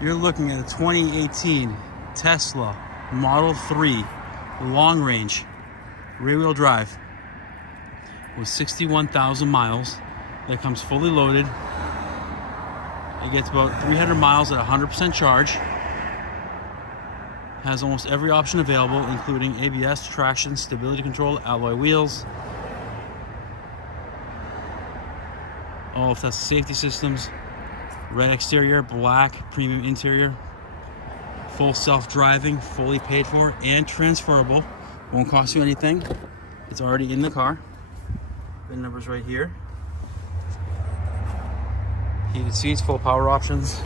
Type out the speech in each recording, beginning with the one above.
You're looking at a 2018 Tesla Model 3 long range rear wheel drive with 61,000 miles that comes fully loaded. It gets about 300 miles at 100% charge. Has almost every option available, including ABS, traction, stability control, alloy wheels, all of Tesla safety systems, red exterior, black premium interior, full self-driving, fully paid for and transferable. Won't cost you anything. It's already in the car. VIN number's right here. Heated seats, full power options.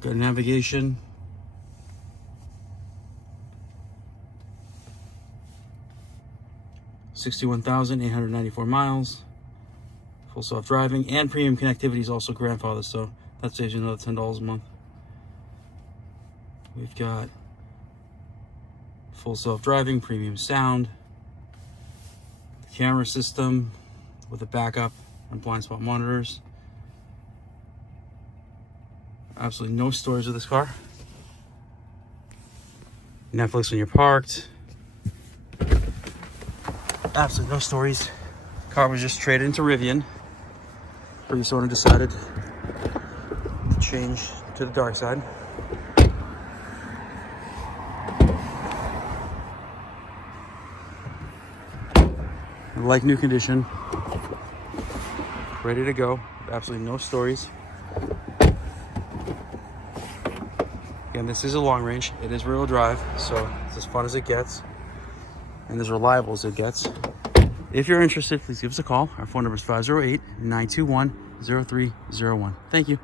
Good navigation. $61,894 miles. Full self-driving and premium connectivity is also grandfathered, so that saves you another $10 a month. We've got full self-driving, premium sound, camera system with a backup and blind spot monitors. Absolutely no storage of this car. Netflix when you're parked. Absolutely no stories. Car was just traded into Rivian. Previous owner decided to change to the dark side. Like new condition. Ready to go. Absolutely no stories. Again, this is a long range. It is rear wheel drive, so it's as fun as it gets and as reliable as it gets. If you're interested, please give us a call. Our phone number is 508-921-0301. Thank you.